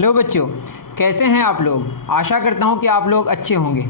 Hello बच्चों, कैसे हैं आप लोग। आशा करता हूं कि आप लोग अच्छे होंगे।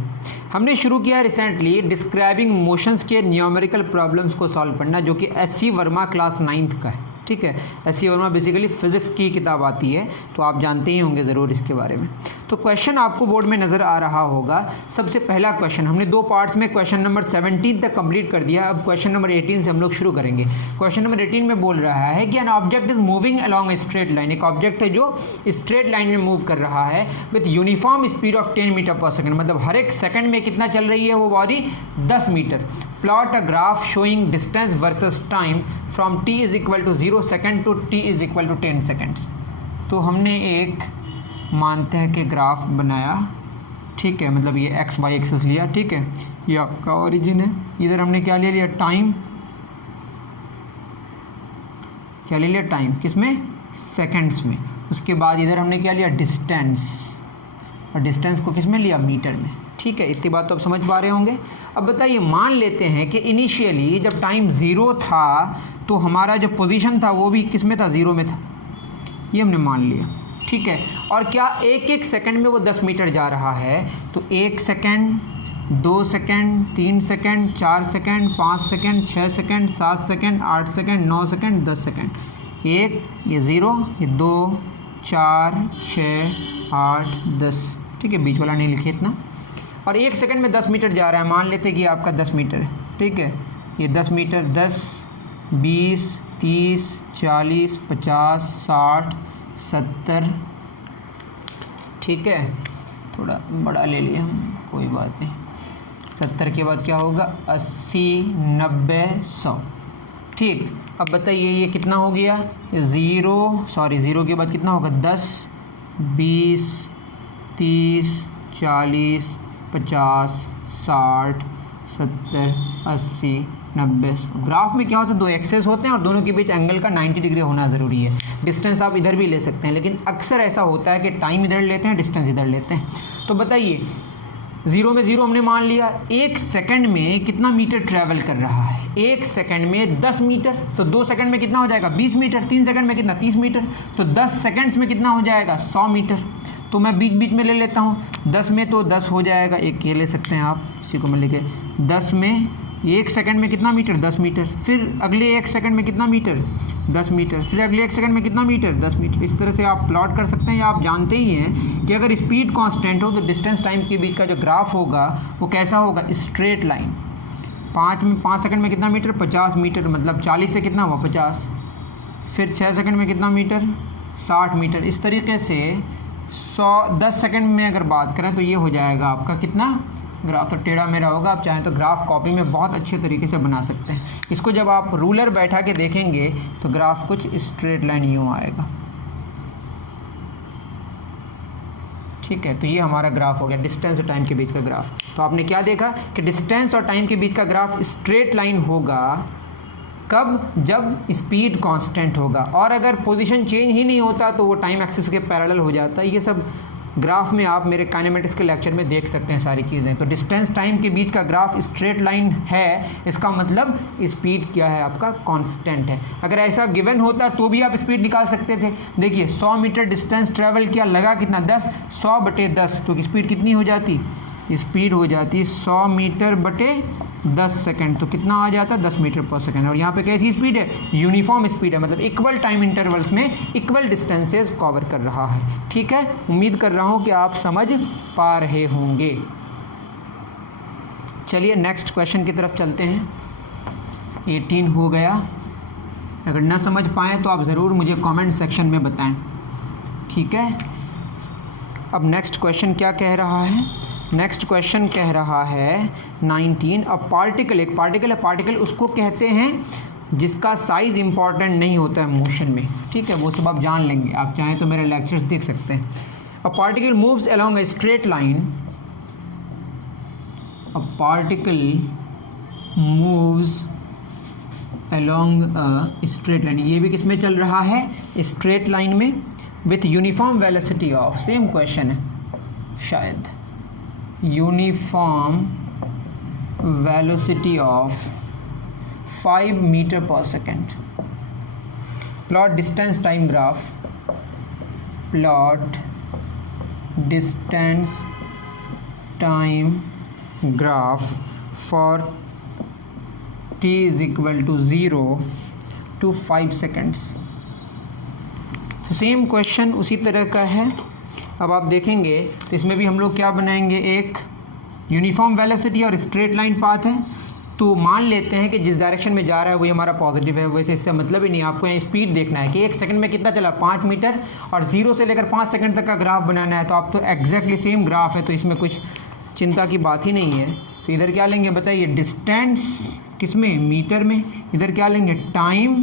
हमने शुरू किया रिसेंटली डिस्क्राइबिंग मोशंस के न्यूमेरिकल प्रॉब्लम्स को सॉल्व करना, जो कि एस.सी. वर्मा क्लास 9th का है। ठीक है, एस.सी. वर्मा बेसिकली फिजिक्स की किताब आती है, तो आप जानते ही होंगे ज़रूर इसके बारे में। तो क्वेश्चन आपको बोर्ड में नज़र आ रहा होगा। सबसे पहला क्वेश्चन हमने 2 पार्ट्स में क्वेश्चन नंबर 17 तक कंप्लीट कर दिया। अब क्वेश्चन नंबर 18 से हम लोग शुरू करेंगे। क्वेश्चन नंबर 18 में बोल रहा है कि an object is moving along a straight line. एक ऑब्जेक्ट है जो स्ट्रेट लाइन में मूव कर रहा है with uniform speed of 10 meter per second, मतलब हर एक सेकंड में कितना चल रही है वो body 10 meter. Plot a graph showing distance versus time from t is equal to 0 second to t is equal to 10 seconds. तो हमने एक मानते हैं कि ग्राफ बनाया। ठीक है, मतलब ये एक्स वाई एक्सिस लिया। ठीक है, ये आपका ओरिजिन है। इधर हमने क्या ले लिया, टाइम। क्या ले लिया, टाइम। किसमें, सेकंड्स में। उसके बाद इधर हमने क्या लिया, डिस्टेंस, और डिस्टेंस को किसमें लिया, मीटर में। ठीक है, इतनी बात तो आप समझ पा रहे होंगे। अब बताइए, मान लेते हैं कि इनिशियली जब टाइम 0 था तो हमारा जो पोजीशन था वो भी किस में था, 0 में था। ये हमने मान लिया। ठीक है, और क्या एक एक सेकंड में वो 10 मीटर जा रहा है, तो 1 second, 2 second, 3 second, 4 second, 5 second, 6 second, 7 second, 8 second, 9 second, 10 second. एक ये 0, ये 2, 4, 6, 8, 10। ठीक है, बीच वाला नहीं लिखे इतना। और 1 सेकंड में 10 मीटर जा रहा है। मान लेते कि आपका 10 मीटर है। ठीक है, ये 10 मीटर, 10, 20, 30, 40, 50, 60, 70। ठीक है, थोड़ा बड़ा ले लिया हम, कोई बात नहीं। 70 के बाद क्या होगा, 80, 90, 100। ठीक, अब बताइए ये कितना हो गया, 0 के बाद कितना होगा, 10, 20, 30, 40, 50, 60, 70, 80, 90, 100। ग्राफ में क्या होता है, 2 एक्सेस होते हैं और दोनों के बीच एंगल का 90 डिग्री होना ज़रूरी है। डिस्टेंस आप इधर भी ले सकते हैं, लेकिन अक्सर ऐसा होता है कि टाइम इधर लेते हैं, डिस्टेंस इधर लेते हैं। तो बताइए, 0 में 0 हमने मान लिया। 1 सेकंड में कितना मीटर ट्रैवल कर रहा है, 1 सेकंड में 10 मीटर। तो 2 सेकंड में कितना हो जाएगा, 20 मीटर। 3 सेकंड में कितना, 30 मीटर। तो 10 सेकंड्स में कितना हो जाएगा, 100 मीटर। तो मैं बीच बीच में ले लेता हूँ। 10 में तो 10 हो जाएगा, एक ये ले सकते हैं आप, इसी को मैं लेके 10 में 1 सेकंड में कितना मीटर, 10 मीटर। फिर अगले 1 सेकंड में कितना मीटर, 10 मीटर। फिर अगले 1 सेकंड में कितना मीटर, 10 मीटर। इस तरह से आप प्लॉट कर सकते हैं। या आप जानते ही हैं कि अगर स्पीड कांस्टेंट हो तो डिस्टेंस टाइम के बीच का जो ग्राफ होगा वो कैसा होगा, स्ट्रेट लाइन। 5 सेकंड में कितना मीटर, 50 मीटर, मतलब 40 से कितना हुआ, 50। फिर 6 सेकंड में कितना मीटर, 60 मीटर। इस तरीके से 10 सेकंड में अगर बात करें तो ये हो जाएगा आपका कितना, ग्राफ तो टेढ़ा मेढ़ा होगा। आप चाहें तो ग्राफ कॉपी में बहुत अच्छे तरीके से बना सकते हैं। इसको जब आप रूलर बैठा के देखेंगे तो ग्राफ कुछ स्ट्रेट लाइन यूँ आएगा। ठीक है, तो ये हमारा ग्राफ हो गया, डिस्टेंस और टाइम के बीच का ग्राफ। तो आपने क्या देखा कि डिस्टेंस और टाइम के बीच का ग्राफ स्ट्रेट लाइन होगा कब, जब स्पीड कांस्टेंट होगा। और अगर पोजीशन चेंज ही नहीं होता तो वो टाइम एक्सिस के पैरेलल हो जाता है। ये सब ग्राफ में आप मेरे काइनेमेटिक्स के लेक्चर में देख सकते हैं सारी चीज़ें। तो डिस्टेंस टाइम के बीच का ग्राफ स्ट्रेट लाइन है, इसका मतलब स्पीड क्या है, आपका कांस्टेंट है। अगर ऐसा गिवन होता तो भी आप स्पीड निकाल सकते थे। देखिए 100 मीटर डिस्टेंस ट्रेवल किया, लगा कितना, 10, 100/10, तो स्पीड कितनी हो जाती, स्पीड हो जाती 100 मीटर बटे 10 सेकंड। तो कितना आ जाता है, 10 मीटर पर सेकंड। और यहाँ पे कैसी स्पीड है, यूनिफॉर्म स्पीड है, मतलब इक्वल टाइम इंटरवल्स में इक्वल डिस्टेंसेस कवर कर रहा है। ठीक है, उम्मीद कर रहा हूँ कि आप समझ पा रहे होंगे। चलिए नेक्स्ट क्वेश्चन की तरफ चलते हैं। 18 हो गया। अगर ना समझ पाएँ तो आप ज़रूर मुझे कॉमेंट सेक्शन में बताएँ। ठीक है, अब नेक्स्ट क्वेश्चन क्या कह रहा है, नेक्स्ट क्वेश्चन कह रहा है 19, अ पार्टिकल। एक पार्टिकल है, पार्टिकल उसको कहते हैं जिसका साइज़ इंपॉर्टेंट नहीं होता है मोशन में। ठीक है, वो सब आप जान लेंगे, आप चाहें तो मेरे लेक्चर्स देख सकते हैं। A particle moves along a straight line, a particle moves along a straight line. ये भी किस में चल रहा है, स्ट्रेट लाइन में, with uniform velocity of, same question है शायद, uniform velocity of 5 meter per second. Plot distance time graph, plot distance time graph for t is equal to 0 to 5 seconds. तो सेम क्वेश्चन उसी तरह का है। अब आप देखेंगे तो इसमें भी हम लोग क्या बनाएंगे, एक यूनिफॉर्म वेलोसिटी और स्ट्रेट लाइन पाथ है। तो मान लेते हैं कि जिस डायरेक्शन में जा रहा है वही हमारा पॉजिटिव है। वैसे इससे मतलब ही नहीं, आपको यहाँ स्पीड देखना है कि 1 सेकंड में कितना चला 5 मीटर, और 0 से लेकर 5 सेकंड तक का ग्राफ बनाना है। तो आप तो एग्जैक्टली सेम ग्राफ है, तो इसमें कुछ चिंता की बात ही नहीं है। तो इधर क्या लेंगे बताइए, डिस्टेंस किसमें, मीटर में। इधर क्या लेंगे, टाइम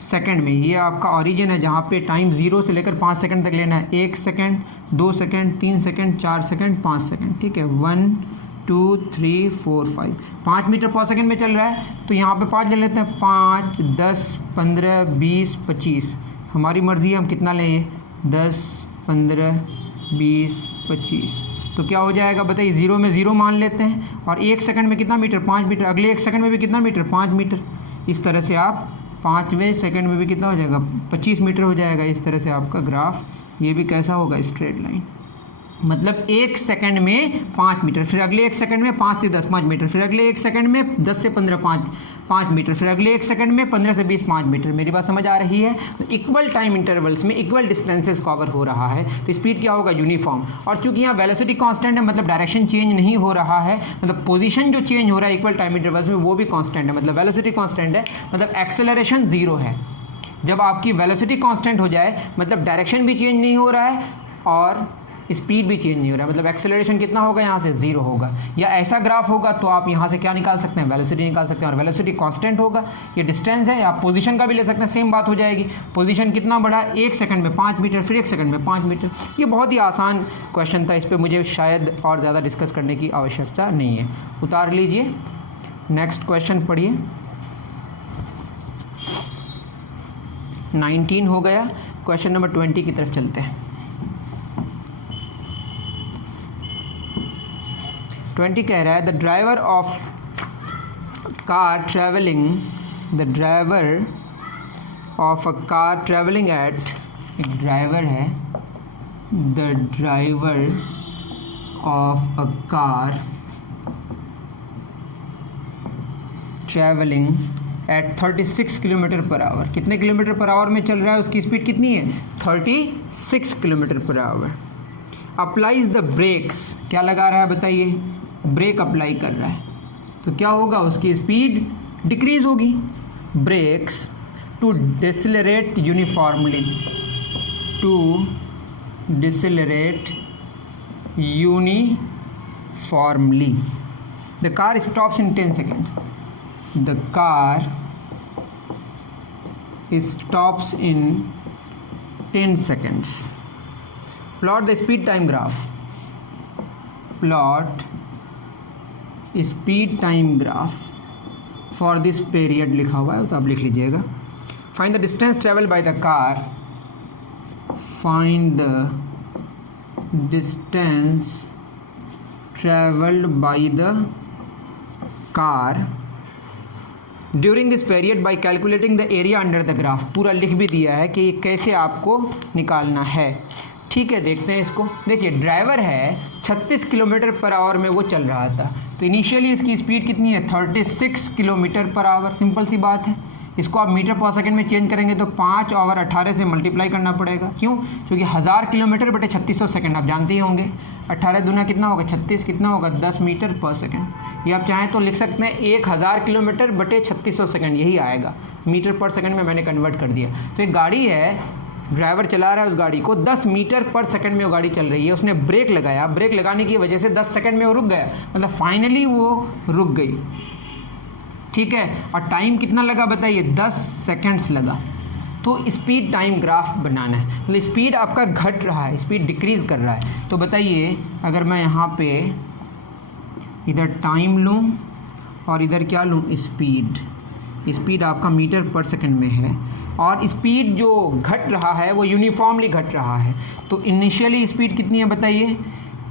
सेकंड में। ये आपका ओरिजिन है जहाँ पे टाइम 0 से लेकर 5 सेकंड तक लेना है। 1 second, 2 second, 3 second, 4 second, 5 second. ठीक है, 1 2 3 4 5 5 मीटर पर सेकंड में चल रहा है। तो यहाँ पे 5 ले लेते हैं, 5 10 15 20 25। हमारी मर्जी है हम कितना लें, 10 15 20 25। तो क्या हो जाएगा बताइए, 0 में 0 मान लेते हैं, और 1 सेकंड में कितना मीटर, 5 मीटर। अगले 1 सेकंड में भी कितना मीटर, 5 मीटर। इस तरह से आप 5वें सेकंड में भी कितना हो जाएगा, 25 मीटर हो जाएगा। इस तरह से आपका ग्राफ ये भी कैसा होगा, स्ट्रेट लाइन। मतलब 1 सेकंड में 5 मीटर, फिर अगले 1 सेकंड में 5 से 10 5 मीटर, फिर अगले 1 सेकंड में 10 से 15 5 मीटर, फिर अगले 1 सेकंड में 15 से 20 5 मीटर। मेरी बात समझ आ रही है। तो इक्वल टाइम इंटरवल्स में इक्वल डिस्टेंसेस कवर हो रहा है, तो स्पीड क्या होगा, यूनिफॉर्म। और चूंकि यहाँ वेलोसिटी कांस्टेंट है, मतलब डायरेक्शन चेंज नहीं हो रहा है, मतलब पोजीशन जो चेंज हो रहा है इक्वल टाइम इंटरवल्स में वो भी कांस्टेंट है। मतलब वेलोसिटी कांस्टेंट है, मतलब एक्सेलरेशन 0 है। जब आपकी वेलोसिटी कांस्टेंट हो जाए मतलब डायरेक्शन भी चेंज नहीं हो रहा है और स्पीड भी चेंज नहीं हो रहा है, मतलब एक्सेलरेशन कितना होगा, यहाँ से 0 होगा। या ऐसा ग्राफ होगा तो आप यहाँ से क्या निकाल सकते हैं, वेलोसिटी निकाल सकते हैं, और वेलोसिटी कांस्टेंट होगा। ये डिस्टेंस है, आप पोजीशन का भी ले सकते हैं, सेम बात हो जाएगी। पोजीशन कितना बढ़ा, 1 सेकंड में 5 मीटर, फिर 1 सेकंड में 5 मीटर। ये बहुत ही आसान क्वेश्चन था, इस पर मुझे शायद और ज़्यादा डिस्कस करने की आवश्यकता नहीं है। उतार लीजिए, नेक्स्ट क्वेश्चन पढ़िए। 19 हो गया, क्वेश्चन नंबर 20 की तरफ चलते हैं। 20 कह रहा है, the driver of car travelling eight, एक ड्राइवर है, the driver of a car travelling eight 36 kilometre per our. कितने किलोमीटर पर आवर में चल रहा है, उसकी स्पीड कितनी है, 36 kilometre per our. Applies the breaks, क्या लगा रहा है बताइए, ब्रेक अप्लाई कर रहा है, तो क्या होगा, उसकी स्पीड डिक्रीज होगी। Brakes to decelerate uniformly, to decelerate uniformly. The car stops in 10 seconds. The car stops in 10 seconds. Plot the speed time graph. Plot speed time graph for this period लिखा हुआ है तो आप लिख लीजिएगा। Find the distance traveled by the car. Find the distance traveled by the car during this period by calculating the area under the graph. पूरा लिख भी दिया है कि कैसे आपको निकालना है। ठीक है, देखते हैं इसको। देखिए, ड्राइवर है 36 किलोमीटर पर आवर में वो चल रहा था, तो इनिशियली इसकी स्पीड कितनी है, 36 किलोमीटर पर आवर। सिंपल सी बात है। इसको आप मीटर पर सेकंड में चेंज करेंगे तो 5 और 18 से मल्टीप्लाई करना पड़ेगा। क्यों? क्योंकि 1000 किलोमीटर बटे 3600 सेकंड आप जानते ही होंगे। 18 दूना कितना होगा, 36, कितना होगा, 10 मीटर पर सेकंड। ये आप चाहें तो लिख सकते हैं 1000 किलोमीटर बटे 3600 सेकंड, यही आएगा। मीटर पर सेकंड में मैंने कन्वर्ट कर दिया। तो एक गाड़ी है, ड्राइवर चला रहा है उस गाड़ी को, 10 मीटर पर सेकंड में वो गाड़ी चल रही है। उसने ब्रेक लगाया, ब्रेक लगाने की वजह से 10 सेकंड में वो रुक गया, मतलब फाइनली वो रुक गई। ठीक है, और टाइम कितना लगा बताइए, 10 सेकंड्स लगा। तो स्पीड टाइम ग्राफ बनाना है, मतलब स्पीड आपका घट रहा है, स्पीड डिक्रीज़ कर रहा है। तो बताइए, अगर मैं यहाँ पे इधर टाइम लूँ और इधर क्या लूँ, स्पीड। स्पीड आपका मीटर पर सेकंड में है और स्पीड जो घट रहा है वो यूनिफॉर्मली घट रहा है। तो इनिशियली स्पीड कितनी है बताइए,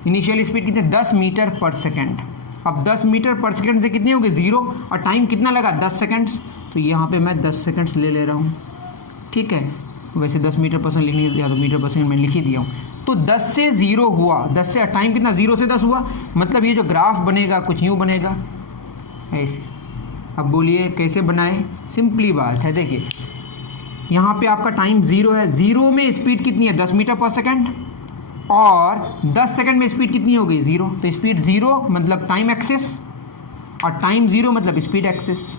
इनिशियली स्पीड कितनी है, 10 मीटर पर सेकंड। अब 10 मीटर पर सेकंड से कितनी होगी, 0, और टाइम कितना लगा, 10 सेकंड्स। तो यहाँ पे मैं 10 सेकंड्स ले रहा हूँ। ठीक है, वैसे 10 मीटर पर सेकंड लिखनी है तो मीटर पर सेकंड मैं लिख ही दिया हूँ। तो तो 10 से 0 हुआ, 10 से टाइम कितना 0 से 10 हुआ, मतलब ये जो ग्राफ बनेगा कुछ यूँ बनेगा ऐसे। अब बोलिए कैसे बनाए, सिंपली बात है, देखिए यहाँ पे आपका टाइम 0 है, 0 में स्पीड कितनी है 10 मीटर पर सेकेंड, और 10 सेकंड में स्पीड कितनी हो गई 0, तो स्पीड 0 मतलब टाइम एक्सेस, और टाइम 0 मतलब स्पीड एक्सेस।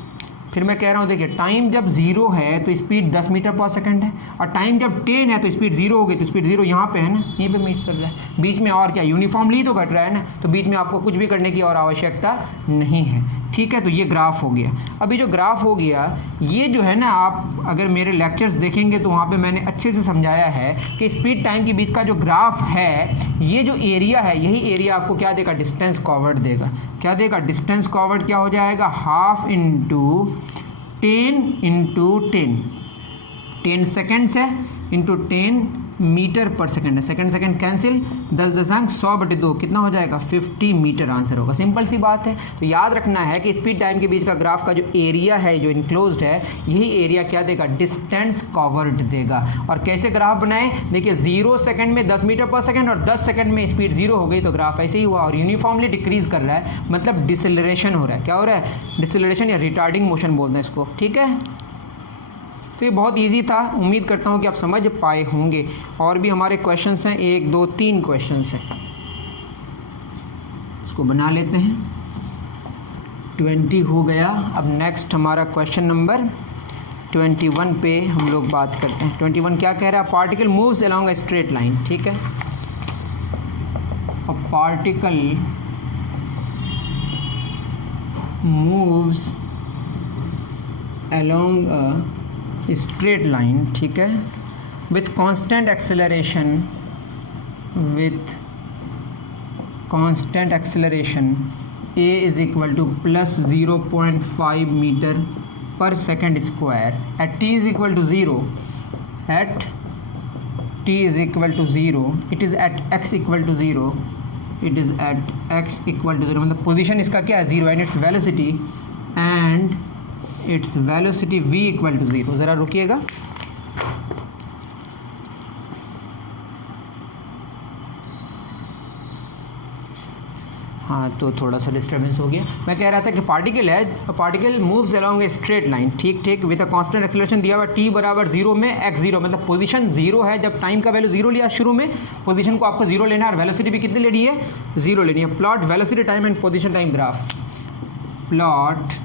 फिर मैं कह रहा हूँ देखिए टाइम जब 0 है तो स्पीड 10 मीटर पर सेकंड है, और टाइम जब 10 है तो स्पीड 0 हो गई, तो स्पीड 0 यहाँ पे है ना, यहीं पे मीट कर रहा है, बीच में और क्या यूनिफॉर्मली तो घट रहा है ना, तो बीच में आपको कुछ भी करने की और आवश्यकता नहीं है, ठीक है। तो ये ग्राफ हो गया। अभी जो ग्राफ हो गया ये जो है ना, आप अगर मेरे लेक्चर्स देखेंगे तो वहाँ पे मैंने अच्छे से समझाया है कि स्पीड टाइम के बीच का जो ग्राफ है, ये जो एरिया है, यही एरिया आपको क्या देगा, डिस्टेंस कवर्ड देगा। क्या देगा, डिस्टेंस कवर्ड क्या हो जाएगा, हाफ इंटू 10 सेकेंड्स है इंटू 10 मीटर पर सेकंड है, सेकंड कैंसिल, 10×100/2 कितना हो जाएगा 50 मीटर आंसर होगा। सिंपल सी बात है। तो याद रखना है कि स्पीड टाइम के बीच का ग्राफ का जो एरिया है, जो इनक्लोज्ड है, यही एरिया क्या देगा, डिस्टेंस कवर्ड देगा। और कैसे ग्राफ बनाए, देखिए 0 सेकंड में 10 मीटर पर सेकंड और 10 सेकंड में स्पीड 0 हो गई, तो ग्राफ ऐसे ही हुआ और यूनिफॉर्मली डिक्रीज कर रहा है, मतलब डिसेलरेशन हो रहा है। क्या हो रहा है, डिसेलरेशन या रिटार्डिंग मोशन बोलते हैं इसको, ठीक है। तो ये बहुत इजी था, उम्मीद करता हूँ कि आप समझ पाए होंगे। और भी हमारे क्वेश्चंस हैं, 1 2 3 क्वेश्चंस हैं, इसको बना लेते हैं। 20 हो गया। अब नेक्स्ट हमारा क्वेश्चन नंबर 21 पे हम लोग बात करते हैं। 21 क्या कह रहा है, particle moves along a straight line, ठीक है। A particle moves along a straight line, ठीक है, with constant acceleration, a is equal to plus 0.5 metre per second square at t is equal to 0, at t is equal to 0, it is at x equal to 0, it is at x equal to 0, मतलब position इसका क्या है 0 and it's velocity, and it's velocity v equal to 0। ज़रा रुकिएगा, हाँ तो थोड़ा सा disturbance हो गया। मैं कह रहा था कि पार्टिकल है, पार्टिकल मूव्स अलोंग ए स्ट्रेट लाइन, ठीक, विद अ कांस्टेंट एक्सेलरेशन दिया हुआ t बराबर 0 में x0, मतलब पोजीशन 0 है, जब टाइम का वैल्यू 0 लिया शुरू में, पोजीशन को आपको 0 लेना है और वेलोसिटी भी कितनी लेनी है 0 लेनी है। Plot velocity time and position time graph, प्लॉट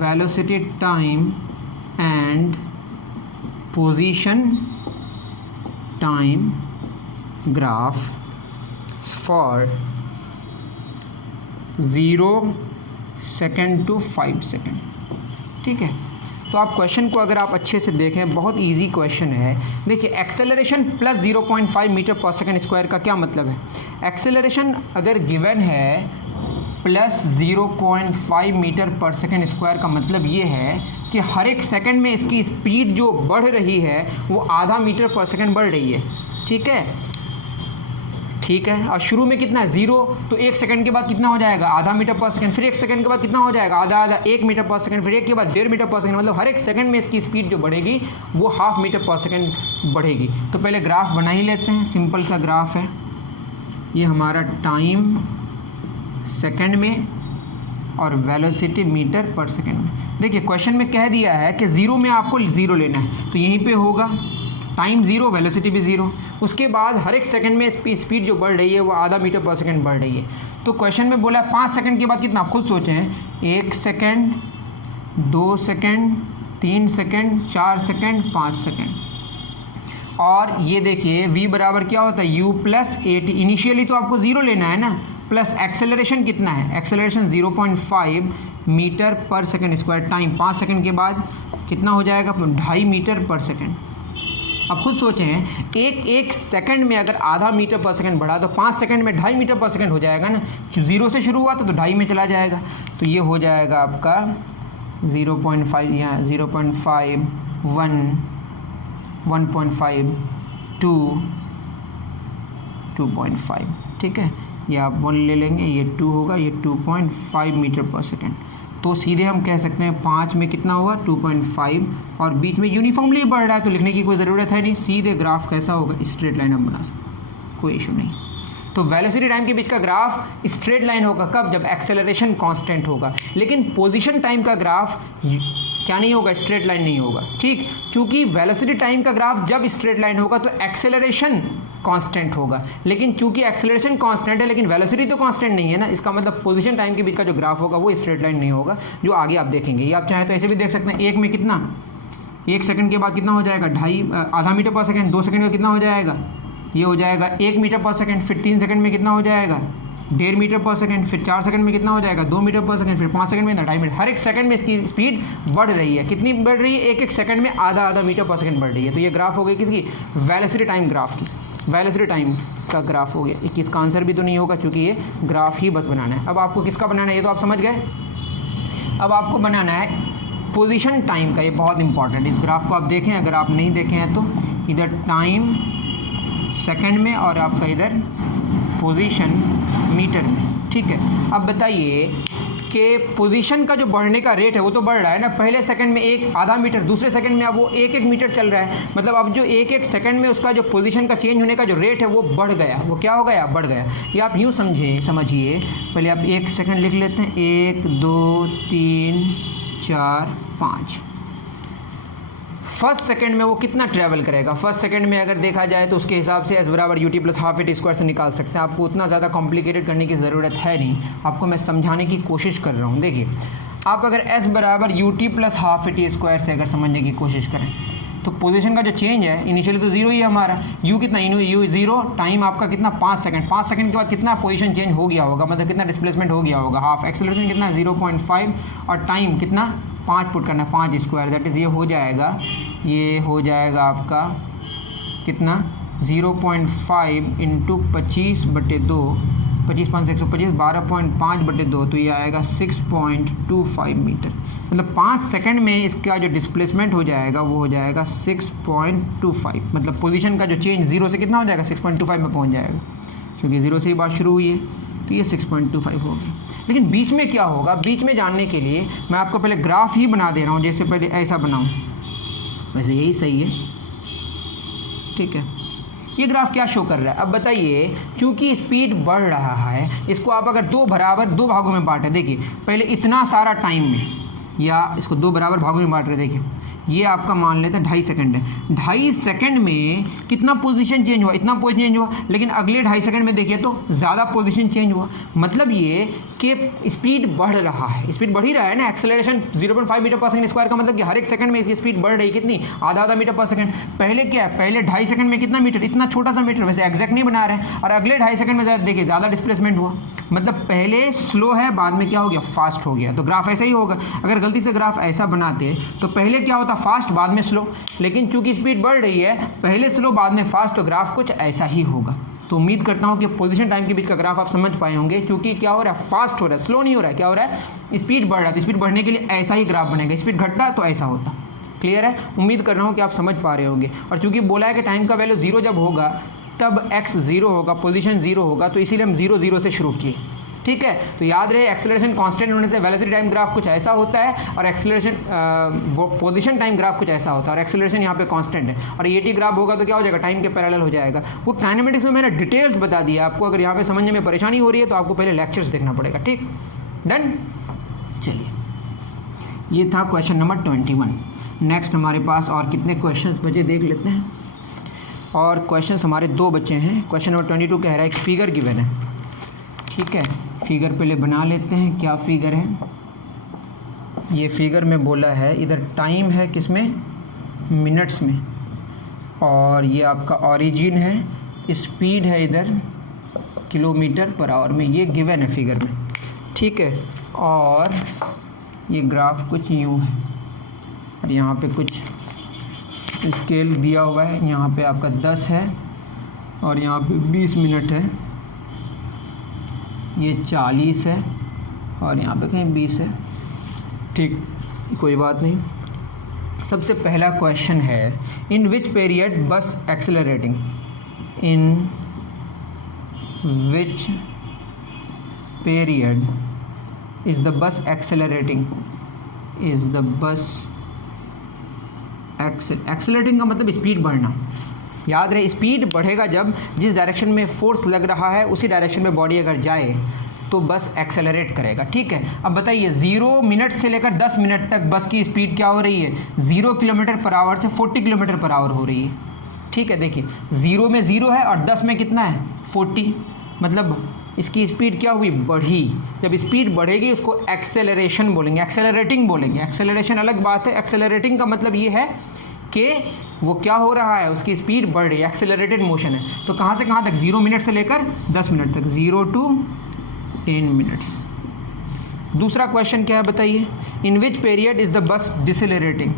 velocity time and position time graph for 0 second to 5 second, ठीक है। तो आप क्वेश्चन को अगर आप अच्छे से देखें, बहुत इजी क्वेश्चन है। देखिए acceleration plus 0.5 metre per second square का क्या मतलब है, एक्सेलरेशन अगर गिवन है plus 0.5 metre per second square का मतलब ये है कि हर एक सेकंड में इसकी स्पीड जो बढ़ रही है वो आधा मीटर पर सेकंड बढ़ रही है, ठीक है, ठीक है। और शुरू में कितना है 0, तो 1 सेकंड के बाद कितना हो जाएगा आधा मीटर पर सेकंड, फिर 1 सेकंड के बाद कितना हो जाएगा आधा 1 मीटर पर सेकंड, फिर 1 के बाद 1.5 मीटर पर सेकंड, मतलब हर एक सेकंड में इसकी स्पीड जो बढ़ेगी वो ½ मीटर पर सेकंड बढ़ेगी। तो पहले ग्राफ बना ही लेते हैं, सिंपल सा ग्राफ है ये हमारा, टाइम सेकंड में और वेलोसिटी मीटर पर सेकंड में। देखिए क्वेश्चन में कह दिया है कि 0 में आपको 0 लेना है, तो यहीं पे होगा टाइम 0, वेलोसिटी भी 0। उसके बाद हर एक सेकंड में स्पीड जो बढ़ रही है वो आधा मीटर पर सेकंड बढ़ रही है। तो क्वेश्चन में बोला 5 सेकंड के बाद कितना, आप खुद सोचें, 1 second, 2 second, 3 second, 4 second, 5 second. और ये देखिए v बराबर क्या होता है u प्लस 8, इनिशियली तो आपको 0 लेना है ना, प्लस एक्सेलरेशन कितना है, acceleration 0.5 metre per second square, time 5 second के बाद कितना हो जाएगा 2.5 मीटर पर सेकंड। अब खुद सोचें, एक सेकंड में अगर आधा मीटर पर सेकंड बढ़ा तो 5 सेकंड में 2.5 मीटर पर सेकंड हो जाएगा ना, 0 से शुरू हुआ तो 2.5 में चला जाएगा, तो ये हो जाएगा आपका 0.5 या 0.5 1 1.5 2 2.5, ठीक है, ये आप 1 ले लेंगे, ये 2 होगा, ये 2.5 मीटर पर सेकंड, तो सीधे हम कह सकते हैं 5 में कितना होगा 2.5, और बीच में यूनिफॉर्मली बढ़ रहा है तो लिखने की कोई ज़रूरत है नहीं, सीधे ग्राफ कैसा होगा, स्ट्रेट लाइन हम बना सकते, कोई इशू नहीं। तो वेलोसिटी टाइम के बीच का ग्राफ स्ट्रेट लाइन होगा कब, जब एक्सेलरेशन कांस्टेंट होगा, लेकिन पोजीशन टाइम का ग्राफ क्या नहीं होगा, स्ट्रेट लाइन नहीं होगा। ठीक, चूंकि वेलोसिटी टाइम का ग्राफ जब स्ट्रेट लाइन होगा तो एक्सेलरेशन कांस्टेंट होगा, लेकिन चूंकि एक्सेलरेशन कांस्टेंट है लेकिन वेलोसिटी तो कांस्टेंट नहीं है ना, इसका मतलब पोजीशन टाइम के बीच का जो ग्राफ होगा वो स्ट्रेट लाइन नहीं होगा, जो आगे आप देखेंगे। ये आप चाहें तो ऐसे भी देख सकते हैं, एक में कितना, 1 सेकंड के बाद कितना हो जाएगा, आधा मीटर पर सेकंड, 2 सेकंड का कितना हो जाएगा, ये हो जाएगा 1 मीटर पर सेकंड, फिर 3 सेकंड में कितना हो जाएगा, 1.5 मीटर पर सेकंड, फिर 4 सेकंड में कितना हो जाएगा, 2 मीटर पर सेकंड, फिर 5 सेकंड में 2.5 मीटर। हर एक सेकंड में इसकी स्पीड बढ़ रही है, कितनी बढ़ रही है, एक सेकंड में आधा मीटर पर सेकंड बढ़ रही है। तो ये ग्राफ हो गई किसकी, वेलोसिटी टाइम ग्राफ की, वेलोसिटी टाइम का ग्राफ हो गया। 21 का आंसर भी तो नहीं होगा क्योंकि ये ग्राफ ही बस बनाना है। अब आपको किसका बनाना है ये तो आप समझ गए, अब आपको बनाना है पोजीशन टाइम का, ये बहुत इंपॉर्टेंट। इस ग्राफ को आप देखें, अगर आप नहीं देखे हैं तो इधर टाइम सेकंड में और आपका इधर पोजीशन मीटर में। ठीक है, अब बताइए कि पोजीशन का जो बढ़ने का रेट है वो तो बढ़ रहा है ना, पहले सेकंड में आधा मीटर, दूसरे सेकंड में अब वो 1 मीटर चल रहा है, मतलब अब जो 1 सेकंड में उसका जो पोजीशन का चेंज होने का जो रेट है वो बढ़ गया, वो क्या हो गया, बढ़ गया। ये आप यूँ समझिए, पहले आप 1 सेकंड लिख लेते हैं, 1 2 3 4 5। फर्स्ट सेकंड में वो कितना ट्रैवल करेगा, फर्स्ट सेकंड में अगर देखा जाए तो उसके हिसाब से s बराबर ut plus half it square से निकाल सकते हैं। आपको उतना ज़्यादा कॉम्प्लिकेटेड करने की ज़रूरत है नहीं, आपको मैं समझाने की कोशिश कर रहा हूँ। देखिए, आप अगर s बराबर ut plus half it square से अगर समझने की कोशिश करें तो पोजीशन का जो चेंज है इनिशियली तो जीरो ही है हमारा, u कितना, u जीरो, टाइम आपका कितना 5 सेकंड, 5 सेकंड के बाद कितना पोजीशन चेंज हो गया होगा, मतलब कितना डिस्प्लेसमेंट हो गया होगा, हाफ, एक्सेलरेशन कितना 0.5 और टाइम कितना 5 पुट करना है, 5 स्क्वायर, दैट इज़ ये हो जाएगा आपका कितना 0.5 इंटू 25/2, 25 5 125, 12.5/2, तो ये आएगा 6.25 मीटर। मतलब 5 सेकंड में इसका जो डिस्प्लेसमेंट हो जाएगा वो हो जाएगा 6.25, मतलब पोजीशन का जो चेंज जीरो से कितना हो जाएगा 6.25 में पहुंच जाएगा, क्योंकि जीरो से ही बात शुरू हुई है, तो ये 6.25 होगी। लेकिन बीच में क्या होगा, बीच में जानने के लिए मैं आपको पहले ग्राफ ही बना दे रहा हूँ, जैसे पहले ऐसा बनाऊँ, वैसे यही सही है। ठीक है, ये ग्राफ क्या शो कर रहा है, अब बताइए, चूंकि स्पीड बढ़ रहा है, इसको आप अगर दो भागों में बांटें, देखिए पहले इतना सारा टाइम में, या इसको 2 बराबर भागों में बांट रहे, देखिए ये आपका मान लेते हैं 2.5 सेकंड है, 2.5 सेकंड में कितना पोजीशन चेंज हुआ, इतना पोजीशन चेंज हुआ, लेकिन अगले 2.5 सेकंड में देखिए तो ज़्यादा पोजीशन चेंज हुआ। मतलब ये कि स्पीड बढ़ रहा है, स्पीड बढ़ ही रहा है ना, acceleration 0.5 metre per second square का मतलब कि हर एक सेकंड में इसकी स्पीड बढ़ रही है, कितनी, आधा मीटर पर सेकंड। पहले क्या है, पहले 2.5 सेकंड में कितना मीटर, इतना छोटा सा मीटर, वैसे एग्जैक्ट नहीं बना रहे हैं, और अगले 2.5 सेकंड में देखिए ज़्यादा डिस्प्लेसमेंट हुआ, मतलब पहले स्लो है, बाद में क्या हो गया, फास्ट हो गया। तो ग्राफ ऐसा ही होगा, अगर गलती से ग्राफ ऐसा बनाते तो पहले क्या होता, फास्ट, बाद में स्लो, लेकिन चूंकि स्पीड बढ़ रही है, पहले स्लो बाद में फास्ट, तो ग्राफ कुछ ऐसा ही होगा। तो उम्मीद करता हूं कि पोजीशन टाइम के बीच का ग्राफ आप समझ पाए होंगे, क्योंकि क्या हो रहा है, फास्ट हो रहा है, स्लो नहीं हो रहा है, क्या हो रहा है, स्पीड बढ़ रहा है, तो स्पीड बढ़ने के लिए ऐसा ही ग्राफ बनेगा, स्पीड घटता तो ऐसा होता। क्लियर है, उम्मीद कर रहा हूँ कि आप समझ पा रहे होंगे। और चूंकि बोला है कि टाइम का वैल्यू 0 जब होगा तब x 0 होगा, पोजीशन 0 होगा, तो इसीलिए हम 0 0 से शुरू किए। ठीक है, तो याद रहे एक्सेलरेशन कांस्टेंट होने से वेलोसिटी टाइम ग्राफ कुछ ऐसा होता है, और एक्सेलरेशन वो पोजीशन टाइम ग्राफ कुछ ऐसा होता है, और एक्सेलरेशन यहाँ पे कांस्टेंट है, और ये टी ग्राफ होगा तो क्या हो जाएगा, टाइम के पैरेलल हो जाएगा। वो काइनेमेटिक्स में मैंने डिटेल्स बता दिया आपको, अगर यहाँ पे समझने में परेशानी हो रही है तो आपको पहले लेक्चर्स देखना पड़ेगा। ठीक, डन। चलिए, ये था क्वेश्चन नंबर 21। नेक्स्ट हमारे पास और कितने क्वेश्चन बचे देख लेते हैं, और क्वेश्चन हमारे 2 बचे हैं। क्वेश्चन नंबर 22 कह रहा है एक फिगर गिवन है। ठीक है, फिगर पहले बना लेते हैं, क्या फिगर है, ये फिगर में बोला है, इधर टाइम है किसमें, मिनट्स में, और ये आपका ओरिजिन है, स्पीड है इधर किलोमीटर पर आवर में, ये गिवन है फिगर में। ठीक है, और ये ग्राफ कुछ यूँ है, और यहाँ पे कुछ स्केल दिया हुआ है, यहाँ पे आपका 10 है और यहाँ पे 20 मिनट है, ये 40 है और यहाँ पे कहीं 20 है। ठीक, कोई बात नहीं। सबसे पहला क्वेश्चन है, इन विच पीरियड बस accelerating, in which period is the बस एक्सेलरेटिंग, इज़ द बस एक्सेलरेटिंग का मतलब स्पीड बढ़ना। याद रहे स्पीड बढ़ेगा जब जिस डायरेक्शन में फोर्स लग रहा है उसी डायरेक्शन में बॉडी अगर जाए तो बस एक्सेलरेट करेगा। ठीक है, अब बताइए 0 मिनट से लेकर 10 मिनट तक बस की स्पीड क्या हो रही है, 0 किलोमीटर पर आवर से 40 किलोमीटर पर आवर हो रही है। ठीक है, देखिए 0 में 0 है और 10 में कितना है 40, मतलब इसकी स्पीड क्या हुई, बढ़ी। जब स्पीड बढ़ेगी उसको एक्सेलरेशन बोलेंगे, एक्सेलरेटिंग बोलेंगे। एक्सेलरेशन अलग बात है, एक्सेलरेटिंग का मतलब ये है कि वो क्या हो रहा है, उसकी स्पीड बढ़ रही है, एक्सेलरेटेड मोशन है। तो कहाँ से कहाँ तक, 0 मिनट से लेकर 10 मिनट तक, 0 to 10 मिनट्स। दूसरा क्वेश्चन क्या है बताइए, in which period is the bus decelerating.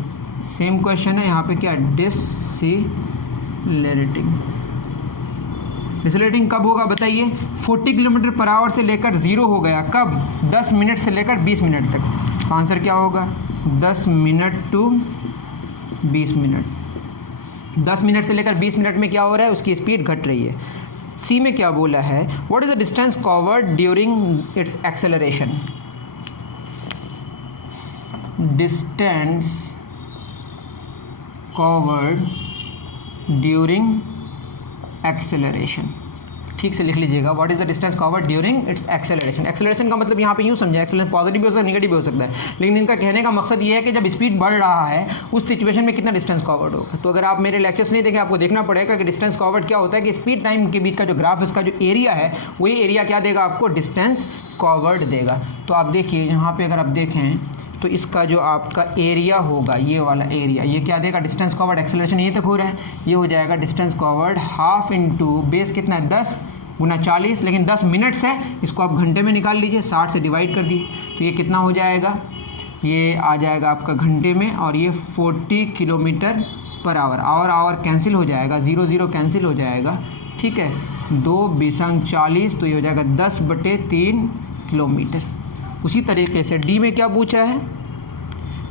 Same question है यहाँ पे, क्या डिसेलरेटिंग। डिसेलरेटिंग कब होगा बताइए, 40 किलोमीटर पर आवर से लेकर 0 हो गया, कब, 10 मिनट से लेकर 20 मिनट तक। तो आंसर क्या होगा, 10 मिनट टू 20 मिनट। 10 मिनट से लेकर 20 मिनट में क्या हो रहा है, उसकी स्पीड घट रही है। सी में क्या बोला है, what is the distance covered during its acceleration. Distance covered during acceleration, ठीक से लिख लीजिएगा, what is the distance covered during its acceleration. Acceleration का मतलब यहाँ पे यूँ समझे, एक्सेलरेशन पॉजिटिव भी हो सकता है, नेगेटिव भी हो सकता है, लेकिन इनका कहने का मकसद ये है कि जब स्पीड बढ़ रहा है उस सिचुएशन में कितना डिस्टेंस कवर्ड होगा। तो अगर आप मेरे लेक्चर्स नहीं देखें, आपको देखना पड़ेगा कि डिस्टेंस कवर्ड क्या होता है, कि स्पीड टाइम के बीच का जो ग्राफ, उसका जो एरिया है वही एरिया क्या देगा आपको, डिस्टेंस कवर्ड देगा। तो आप देखिए यहाँ पर अगर आप देखें तो इसका जो आपका एरिया होगा, ये वाला एरिया, ये क्या देगा, डिस्टेंस कवर्ड। एक्सेलरेशन यहीं तक हो रहा है, ये हो जाएगा distance covered half into base कितना है 10 गुना 40, लेकिन 10 मिनट्स है, इसको आप घंटे में निकाल लीजिए, 60 से डिवाइड कर दिए तो ये कितना हो जाएगा, ये आ जाएगा आपका घंटे में, और ये 40 kilometre per our. Our cancel हो जाएगा, 0 कैंसिल हो जाएगा। ठीक है, 2 बीसंग 40, तो ये हो जाएगा 10/3 किलोमीटर। उसी तरीके से डी में क्या पूछा है,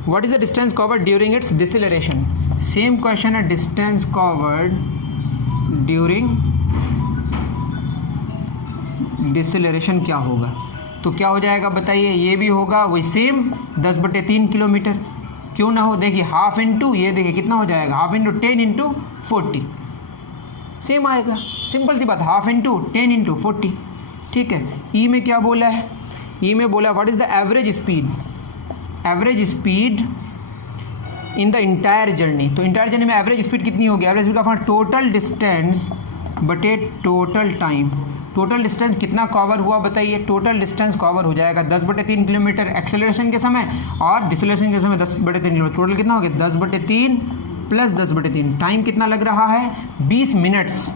what is the distance covered during its deceleration. Same question है, डिस्टेंस कवर्ड ड्यूरिंग डिसेलरेशन क्या होगा। तो क्या हो जाएगा बताइए, ये भी होगा वही सेम 10/3 किलोमीटर, क्यों ना हो। देखिए हाफ इंटू, ये देखिए कितना हो जाएगा, हाफ इंटू 10 इंटू 40, सेम आएगा, सिंपल सी बात, हाफ इंटू 10 इंटू 40। ठीक है, ई में क्या बोला है, ई में बोला what is the average speed, average speed in the entire journey. तो इंटायर जर्नी में एवरेज स्पीड कितनी होगी, एवरेज स्पीड का टोटल डिस्टेंस बटे टोटल टाइम। टोटल डिस्टेंस कितना कवर हुआ बताइए, टोटल डिस्टेंस कवर हो जाएगा 10/3 किलोमीटर एक्सेलरेशन के समय, और डिसेलरेशन के समय 10/3 किलोमीटर। टोटल कितना हो गया, 10/3 प्लस 10/3। टाइम कितना लग रहा है, 20 मिनट्स।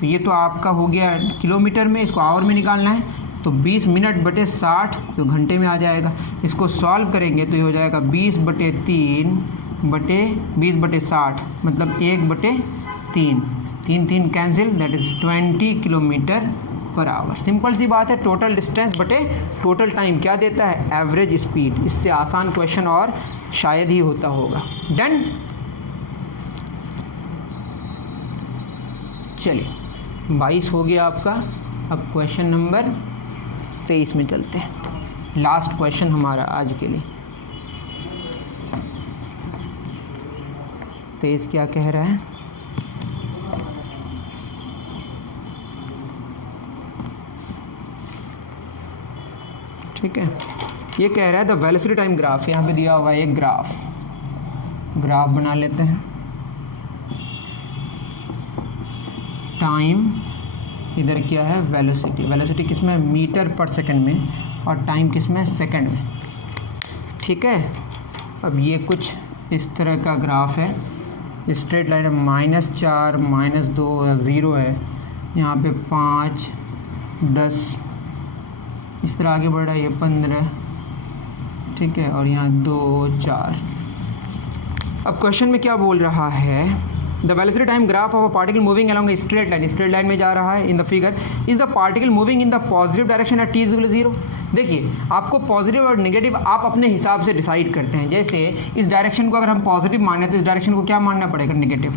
तो ये तो आपका हो गया किलोमीटर में, इसको आवर में निकालना है, तो 20 मिनट बटे 60 तो घंटे में आ जाएगा। इसको सॉल्व करेंगे तो ये हो जाएगा 20/3 बटे 20/60, मतलब 1/3, 3 cancel, that is 20 kilometre per hour. Simple सी बात है, टोटल डिस्टेंस बटे टोटल टाइम क्या देता है, एवरेज स्पीड। इससे आसान क्वेश्चन और शायद ही होता होगा। डन, चलिए 22 हो गया आपका। अब क्वेश्चन नंबर 23 में चलते हैं, लास्ट क्वेश्चन हमारा आज के लिए। 23 क्या कह रहा है, ठीक है, ये कह रहा है द वेलोसिटी टाइम ग्राफ। यहाँ पे दिया हुआ है एक ग्राफ बना लेते हैं। टाइम इधर क्या है, वेलोसिटी, वेलोसिटी किस में, मीटर पर सेकंड में, और टाइम किस में, सेकंड में। ठीक है, अब ये कुछ इस तरह का ग्राफ है, स्ट्रेट लाइन है, -4 -2 0 है, यहाँ पे 5 10 इस तरह आगे बढ़ रहा है, ये 15, ठीक है, और यहाँ 2 4। अब क्वेश्चन में क्या बोल रहा है, the velocity time graph of a particle moving along a straight line, straight line में जा रहा है। In the figure is the particle moving in the positive direction at t=0। देखिए आपको पॉजिटिव और नेगेटिव आप अपने हिसाब से डिसाइड करते हैं। जैसे इस डायरेक्शन को अगर हम पॉजिटिव माने तो इस डायरेक्शन को क्या मानना पड़ेगा, नेगेटिव।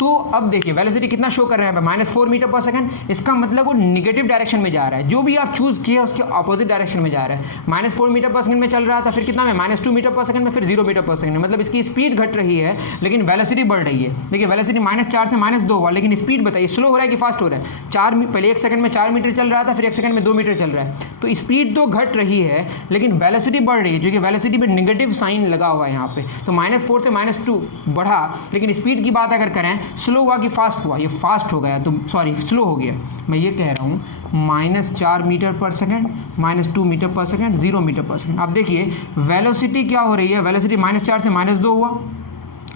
तो अब देखिए वेलोसिटी कितना शो कर रहे हैं -4 मीटर पर सेकंड, इसका मतलब वो निगेटिव डायरेक्शन में जा रहा है, जो भी आप चूज किए उसके ऑपोजिट डायरेक्शन में जा रहा है। -4 मीटर पर सेकंड में चल रहा था, फिर कितना में -2 मीटर पर सेकंड में, फिर 0 मीटर पर सेकंड में, मतलब इसकी स्पीड घट रही है लेकिन वेलोसिटी बढ़ रही है। देखिए वेलोसिटी -4 से -2 हुआ, लेकिन स्पीड बताइए स्लो हो रहा है कि फास्ट हो रहा है। पहले 1 सेकंड में 4 मीटर चल रहा था, फिर 1 सेकंड में 2 मीटर चल रहा है, तो स्पीड तो घट रही है लेकिन वेलोसिटी बढ़ रही है, क्योंकि वेलोसिटी में नेगेटिव साइन लगा हुआ है यहाँ पे। तो -4 से -2 बढ़ा, लेकिन स्पीड की बात अगर करें स्लो हुआ कि फास्ट हुआ, ये फास्ट हो गया, तो सॉरी स्लो हो गया। मैं ये कह रहा हूँ -4 metre per second, -2 metre per second, 0 metre per second. अब देखिए वेलोसिटी क्या हो रही है, वेलोसिटी -4 से -2 हुआ,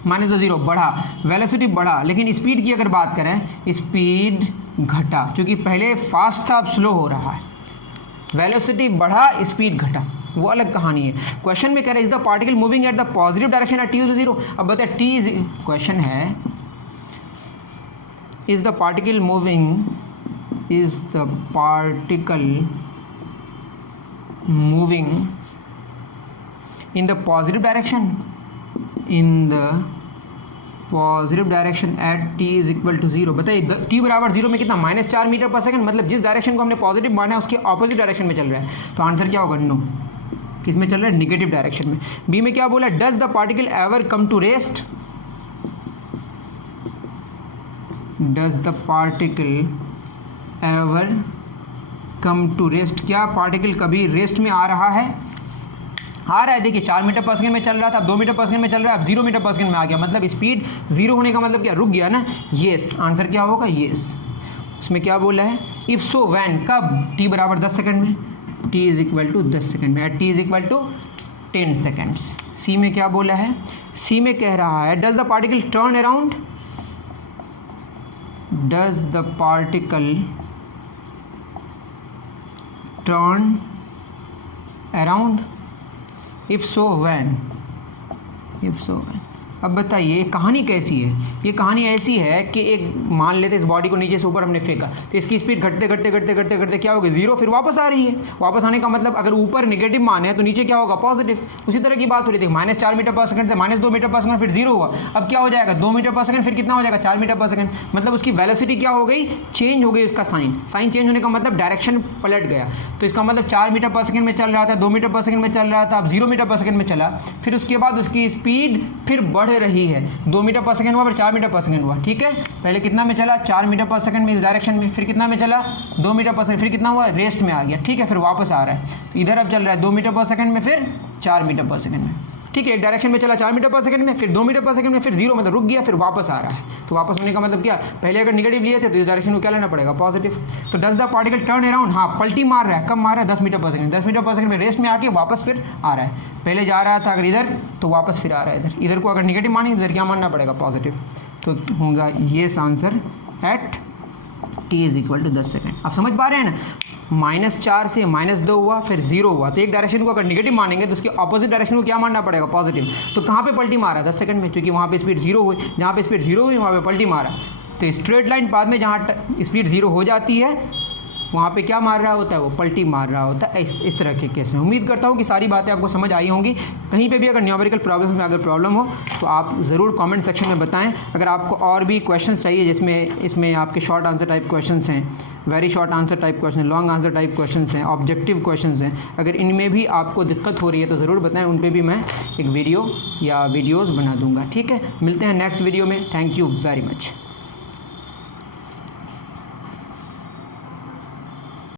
-0 बढ़ा, वेलोसिटी बढ़ा, लेकिन स्पीड की अगर बात करें स्पीड घटा, क्योंकि पहले फास्ट था अब स्लो हो रहा है। वेलोसिटी बढ़ा स्पीड घटा, वो अलग कहानी है। क्वेश्चन में कह रहे हैं is the particle moving at the positive direction at t = 0। अब बताए t इज, क्वेश्चन है is the particle moving in the positive direction, in the positive direction at t = 0। बताइए t = 0 में कितना -4 मीटर पर सेकंड, मतलब जिस direction को हमने पॉजिटिव माना है उसके ऑपोजिट डायरेक्शन में चल रहा है, तो आंसर क्या होगा नो। किस में चल रहा है, निगेटिव डायरेक्शन में। बी में क्या बोला, does the particle ever come to rest, does the particle ever come to rest, क्या पार्टिकल कभी रेस्ट में आ रहा है, आ रहा है। देखिए 4 मीटर पर सेकंड में चल रहा था, 2 मीटर पर सेकंड में चल रहा है, अब 0 मीटर पर सेकंड में आ गया, मतलब स्पीड 0 होने का मतलब क्या, रुक गया ना। येस, आंसर क्या होगा, येस। उसमें क्या बोला है, इफ सो व्हेन, कब, t = 10 सेकंड में, t = 10 सेकंड में, एट t = 10 सेकंड्स। सी में क्या बोला है, सी में कह रहा है does the particle turn around, does the particle turn around, if so when, if so when. अब बताइए कहानी कैसी है, ये कहानी ऐसी है कि एक मान लेते इस बॉडी को नीचे से ऊपर हमने फेंका, तो इसकी स्पीड घटते घटते घटते घटते घटते क्या होगी, 0, फिर वापस आ रही है। वापस आने का मतलब अगर ऊपर नेगेटिव मान है तो नीचे क्या होगा, पॉजिटिव। उसी तरह की बात हो रही थी, -4 मीटर पर सेकंड से -2 मीटर पर सेकंड, फिर 0 हुआ, अब क्या हो जाएगा, 2 मीटर पर सेकंड, फिर कितना हो जाएगा, 4 मीटर पर सेकंड, मतलब उसकी वेलोसिटी क्या हो गई, चेंज हो गई, उसका साइन चेंज होने का मतलब डायरेक्शन पलट गया। तो इसका मतलब 4 मीटर पर सेकंड में चल रहा था, 2 मीटर पर सेकंड में चल रहा था, अब 0 मीटर पर सेकंड में चला, फिर उसके बाद उसकी स्पीड फिर बढ़ रही है, 2 मीटर पर सेकंड हुआ, फिर 4 मीटर पर सेकंड हुआ, ठीक है। पहले कितना में चला, 4 मीटर पर सेकंड में इस डायरेक्शन में, फिर कितना में चला, 2 मीटर पर सेकंड, फिर कितना हुआ, रेस्ट में आ गया, ठीक है, फिर वापस आ रहा है। तो इधर अब चल रहा है 2 मीटर पर सेकंड में, फिर 4 मीटर पर सेकंड में, ठीक है। एक डायरेक्शन में चला 4 मीटर पर सेकंड में, फिर 2 मीटर पर सेकंड में, फिर 0 मतलब रुक गया, फिर वापस आ रहा है। तो वापस होने का मतलब क्या, पहले अगर निगेटिव लिए थे तो इस डायरेक्शन को क्या लेना पड़ेगा, पॉजिटिव। तो does the particle turn around, हाँ पलटी मार रहा है, कब मार रहा है, 10 meter per second, 10 meter per second में रेस्ट में आके वापस फिर आ रहा है। पहले जा रहा था अगर इधर, तो वापस फिर आ रहा है इधर। इधर को अगर निगेटिव मानेंगे तो इधर क्या मानना पड़ेगा, पॉजिटिव। तो होगा ये आंसर एट t = 10 सेकंड। आप समझ पा रहे हैं ना, -4 से -2 हुआ, फिर 0 हुआ, तो एक डायरेक्शन को अगर निगेटिव मानेंगे तो उसके ऑपोजिट डायरेक्शन को क्या मानना पड़ेगा, पॉजिटिव। तो कहाँ पे पलटी मारा, 10 सेकंड में, क्योंकि वहाँ पे स्पीड 0 हुई, जहाँ पे स्पीड 0 हुई वहाँ पे पलटी मारा। तो स्ट्रेट लाइन बाद में जहाँ स्पीड 0 हो जाती है वहाँ पे क्या मार रहा होता है, वो पलटी मार रहा होता है। इस तरह के केस में उम्मीद करता हूँ कि सारी बातें आपको समझ आई होंगी। कहीं पे भी अगर न्यूमेरिकल प्रॉब्लम्स में अगर प्रॉब्लम हो तो आप ज़रूर कमेंट सेक्शन में बताएं। अगर आपको और भी क्वेश्चंस चाहिए जिसमें इसमें आपके शॉर्ट आंसर टाइप क्वेश्चंस हैं, very short answer type question, long answer type questions हैं, ऑब्जेक्टिव क्वेश्चंस हैं, अगर इनमें भी आपको दिक्कत हो रही है तो ज़रूर बताएँ, उन पर भी मैं एक वीडियो या वीडियोज़ बना दूँगा। ठीक है, मिलते हैं नेक्स्ट वीडियो में। Thank you very much.